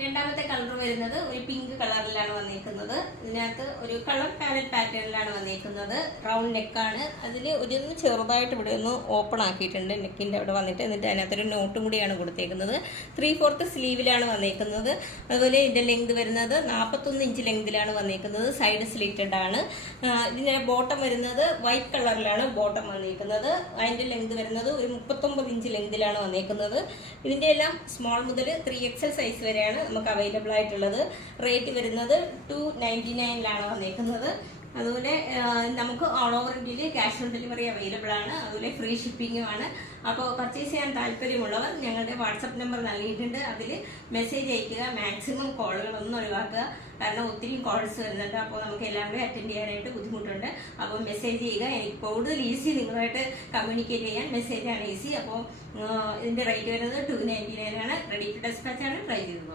രണ്ടാമത്തെ കളർ വരുന്നത് ഒരു പിങ്ക് കളറിലാണ് വന്നേക്കുന്നത്. ഇതിനകത്ത് ഒരു കളർ പാലറ്റ് പാറ്റേണിലാണ് വന്നേക്കുന്നത്. റൗണ്ട് നെക്കാണ്. അതിൽ ഒരു ചെറുതായിട്ട് ഇവിടെ ഒന്ന് ഓപ്പൺ ആക്കിയിട്ടുണ്ട് നെക്കിൻ്റെ അവിടെ വന്നിട്ട്. എന്നിട്ട് അതിനകത്തൊരു നോട്ടും കൂടിയാണ് കൊടുത്തേക്കുന്നത്. 3/4 സ്ലീവിലാണ് വന്നേക്കുന്നത്. അതുപോലെ ഇതിൻ്റെ ലെങ്ത് വരുന്നത് 41 ഇഞ്ച് ലെങ്തിലാണ് വന്നേക്കുന്നത്. സൈഡ് സ്ലിറ്റഡ് ആണ്. ഇതിൻ്റെ ബോട്ടം വരുന്നത് വൈറ്റ് കളറിലാണ് ബോട്ടം വന്നേക്കുന്നത്. അതിൻ്റെ ലെങ്ത് വരുന്നത് ഒരു 39 ഇഞ്ച് ലെങ്തിലാണ് വന്നേക്കുന്നത്. ഇതിൻ്റെ എല്ലാം സ്മോൾ മുതൽ 3XL സൈസ് വരെയാണ് നമുക്ക് അവൈലബിൾ ആയിട്ടുള്ളത്. റേറ്റ് വരുന്നത് 299 വന്നേക്കുന്നത്. അതുപോലെ നമുക്ക് ഓൾ ഓവർ ഇന്ത്യയിൽ ക്യാഷ് ഓൺ ഡെലിവറി അവൈലബിൾ ആണ്. അതുപോലെ ഫ്രീ ഷിപ്പിംഗും ആണ്. അപ്പോൾ പർച്ചേസ് ചെയ്യാൻ താല്പര്യമുള്ളവർ ഞങ്ങളുടെ വാട്സപ്പ് നമ്പർ നൽകിയിട്ടുണ്ട്. അതിൽ മെസ്സേജ് അയക്കുക. മാക്സിമം കോളുകളൊന്നും ഒഴിവാക്കുക. കാരണം ഒത്തിരി കോൾസ് വരുന്നുണ്ട്. അപ്പോൾ നമുക്ക് എല്ലാം കൂടി അറ്റൻഡ് ചെയ്യാനായിട്ട് ബുദ്ധിമുട്ടുണ്ട്. അപ്പോൾ മെസ്സേജ് ചെയ്യുക. എനിക്ക് കൂടുതൽ ഈസി നിങ്ങളുമായിട്ട് കമ്മ്യൂണിക്കേറ്റ് ചെയ്യാൻ മെസ്സേജാണ് ഈസി. അപ്പോൾ ഇതിൻ്റെ റേറ്റ് വരുന്നത് 299 ആണ്. റെഡി ടു ഡെസ്പാച്ച് ആണ്. ട്രൈ ചെയ്തു.